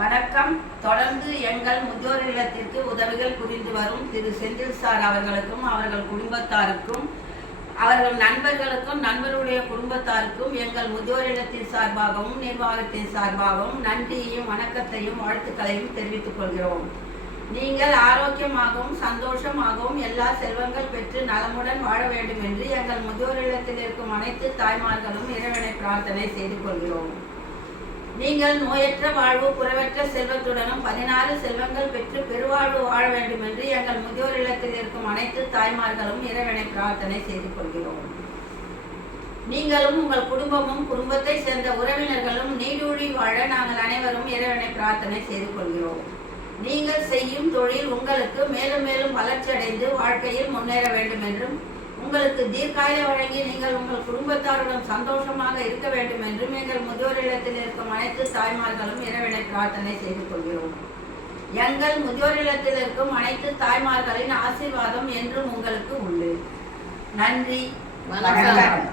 வணக்கம். தொடர்ந்து எங்கள் முதியோர் இல்லத்திற்கு உதவிகள் புரிந்து வரும் திரு செந்தில் சார் அவர்களுக்கும் அவர்கள் குடும்பத்தாருக்கும் அவர்கள் நண்பர்களுக்கும் நண்பருடைய குடும்பத்தாருக்கும் எங்கள் முதியோர் இல்லத்தின் சார்பாகவும் நிர்வாகத்தின் சார்பாகவும் நன்றியையும் வணக்கத்தையும் வாழ்த்துக்களையும் தெரிவித்துக் கொள்கிறோம். நீங்கள் ஆரோக்கியமாகவும் சந்தோஷமாகவும் எல்லா செல்வங்கள் பெற்று நலமுடன் வாழ வேண்டும் என்று எங்கள் முதியோர் இல்லத்தில் இருக்கும் அனைத்து தாய்மார்களும் இறைவனை பிரார்த்தனை செய்து கொள்கிறோம். நீங்கள் நோயற்ற வாழ்வு குறைவற்ற செல்வத்துடனும் 16 செல்வங்கள் பெற்று பெருவாழ்வு வாழ வேண்டும் என்று எங்கள் முதியோர் இல்லத்தில் இருக்கும் அனைத்து தாய்மார்களும் இறைவனை பிரார்த்தனை செய்து கொள்கிறோம். நீங்களும் உங்கள் குடும்பமும் குடும்பத்தை சேர்ந்த உறவினர்களும் நீடூழி வாழ நாங்கள் அனைவரும் இறைவனை பிரார்த்தனை செய்து கொள்கிறோம். நீங்கள் செய்யும் தொழில் உங்களுக்கு மேலும் மேலும் வளர்ச்சி அடைந்து வாழ்க்கையில் முன்னேற வேண்டும் என்றும் உங்களுக்கு தீர்க்காய வழங்கி நீங்கள் உங்கள் குடும்பத்தாருடன் சந்தோஷமாக இருக்க வேண்டும் என்றும் எங்கள் முதியோர் இல்லத்தில் இருக்கும் அனைத்து தாய்மார்களும் இறைவனை பிரார்த்தனை செய்து கொள்கிறோம். எங்கள் முதியோர் இல்லத்தில் இருக்கும் அனைத்து தாய்மார்களின் ஆசீர்வாதம் என்றும் உங்களுக்கு உண்டு. நன்றி, வணக்கம்.